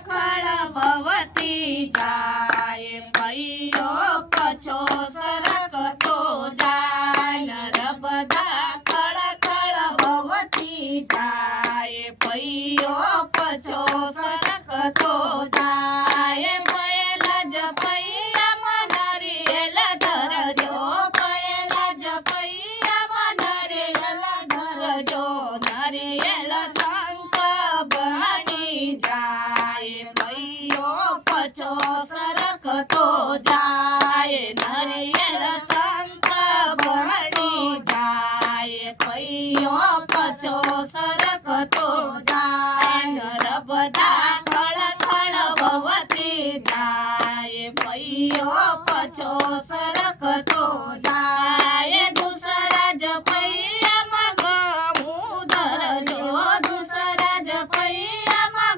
ખળ ભવતી જાય પૈયો પછો સરકતો જાય નર્મદા ખળ ખળ ભવતી જાય પૈયો પછો સરકતો જાય પહેલા જ પૈયામાં નરિયેલ ધરજો પહેલા જ પૈયામાં નરિયેલ ધરજો નરિયેલ શંખ બની જાય પૈયો પછો સરકતો જાય નરિયેલ શંખ બની જાય પૈયો પછો સરકતો જાય નર્મદા ખળ ખળ ભવતી જાય પૈયો પછો સરકતો જાય દુસરા જ પૈયામાં ગમું ધરજો દુસરા જ પૈયામાં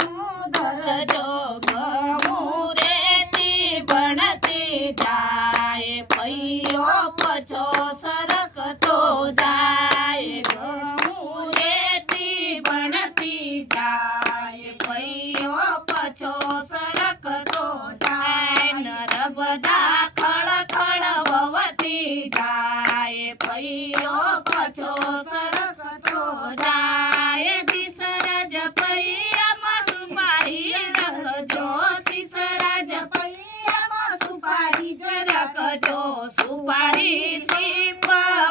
ગમું ધરજો ગમું રેતી ભણતી જાય પૈયો પછો સરકતો જાય ગમું રેતી ભણતી જાય પૈયો પછો સરકતો જાય નર્મદા ખળ ખળ ભવતી જાય પૈયો પછો સરકતો જાય તીસરા જ પૈયામાં સુપારી રખજો તીસરા જ પૈયામાં સુપારી રખજો સુપારી સીપ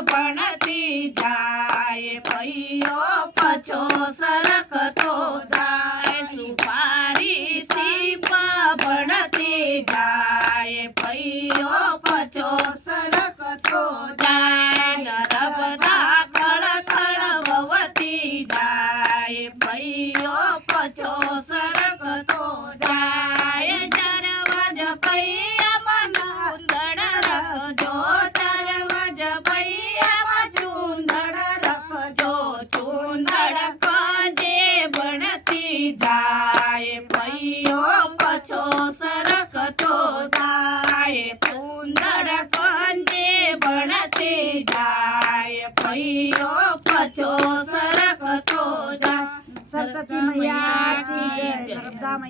ભણતી જાય પૈયો પછો સરકતો જાય સુપારી સીપ ભણતી જાય પૈયો પછો સરકતો જાય નર્મદા ખળ ખળ ભવતી જાય પૈયો પછો સરકતો જાય ચરવા જ પૈયામાં ચૂંદડ રખજો ચરવા જ પૈયામાં ચૂંદડ રખજો ચૂંદડ કજે ભણતી જાય પૈયો પછો સરકતો જાય ચૂંદડ કજે ભણતી જાય પૈયો પછો સરકતો જાય. સરસ્વતી મૈયા કી જય.